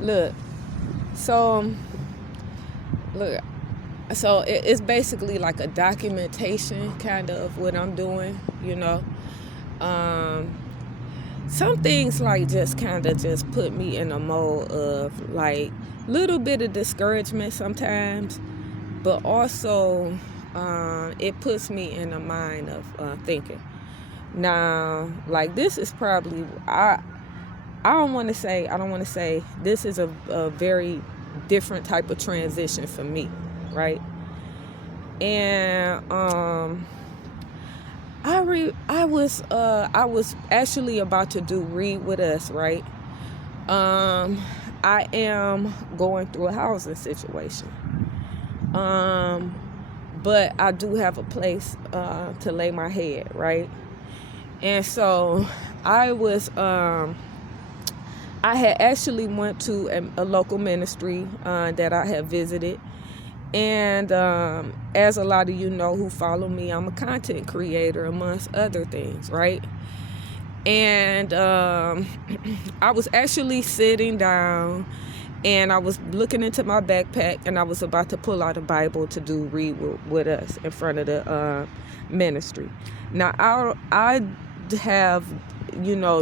Look, so look, so it's basically like a documentation kind of what I'm doing, Um, some things like just kind of just put me in a mode of like little bit of discouragement sometimes, but also it puts me in a mind of thinking. Now, like this is probably I don't want to say this is a very different type of transition for me, right? And I was actually about to do read with us, right? I am going through a housing situation. But I do have a place to lay my head, right? And so I was I had actually went to a local ministry that I had visited. And as a lot of you know who follow me, I'm a content creator amongst other things, right? And I was actually sitting down and I was looking into my backpack and I was about to pull out a Bible to do read with us in front of the ministry. Now, I have,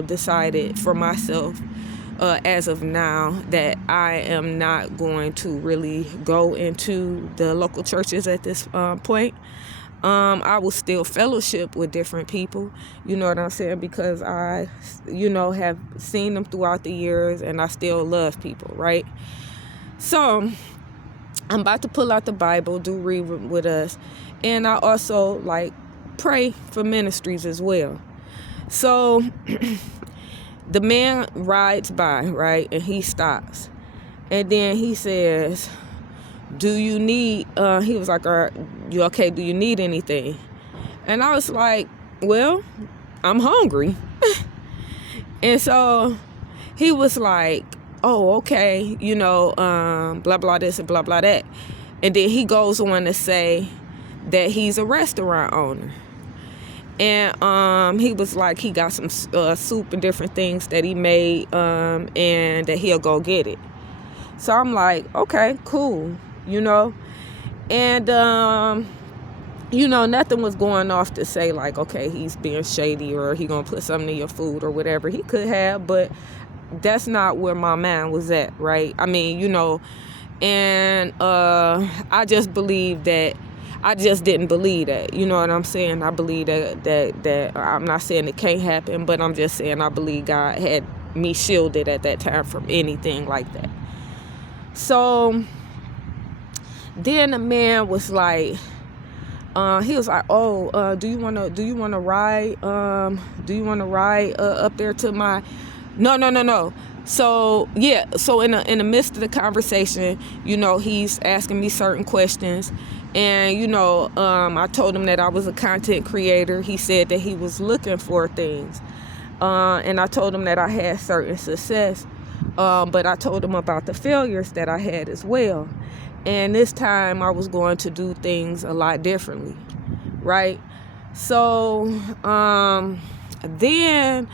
decided for myself as of now that I am not going to really go into the local churches at this point. I will still fellowship with different people, you know what I'm saying, because I, have seen them throughout the years and I still love people, right? So I'm about to pull out the Bible, do read with us, and I also pray for ministries as well. So the man rides by, right, and he stops, and then he says, do you need, he was like, are you okay? Do you need anything? And I was like, well, I'm hungry. And so he was like, oh, okay, blah, blah, this and blah, blah, that. And then he goes on to say that he's a restaurant owner. And he was like, he got some soup and different things that he made, and that he'll go get it. So I'm like, okay, cool. And nothing was going off to say like, okay, he's being shady or he gonna put something in your food or whatever. He could have, but that's not where my mind was at, right? I mean, and I just believe that I just didn't believe that, you know what I'm saying? I believe that I'm not saying it can't happen, but I'm just saying I believe God had me shielded at that time from anything like that. So then the man was like, he was like, oh, do you want to ride up there to my, no. So yeah, so in the midst of the conversation, he's asking me certain questions, and I told him that I was a content creator. He said that he was looking for things, and I told him that I had certain success, but I told him about the failures that I had as well. And this time I was going to do things a lot differently, right? So then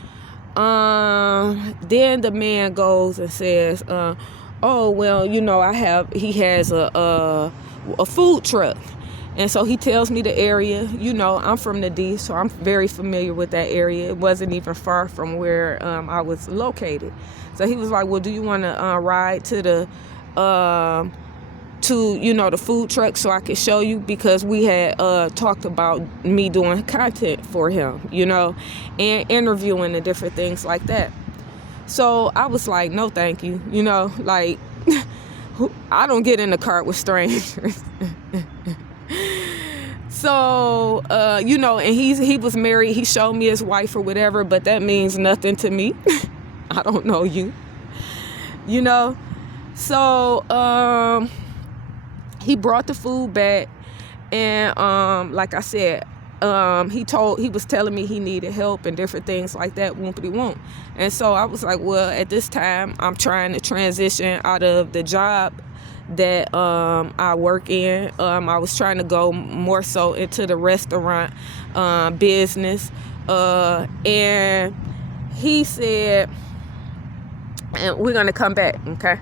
the man goes and says, oh, well, he has a food truck. And so he tells me the area. I'm from the D, so I'm very familiar with that area. It wasn't even far from where I was located. So he was like, well, do you want to ride to the the food truck so I could show you, because we had talked about me doing content for him, and interviewing and different things like that. So I was like, no, thank you. I don't get in the cart with strangers. So, and he was married. He showed me his wife or whatever, but that means nothing to me. I don't know you, So, he brought the food back, and like I said, he was telling me he needed help and different things like that, whoop-de-whoop. And so I was like, well, at this time I'm trying to transition out of the job that I work in. I was trying to go more so into the restaurant business, and he said, and we're gonna come back, okay?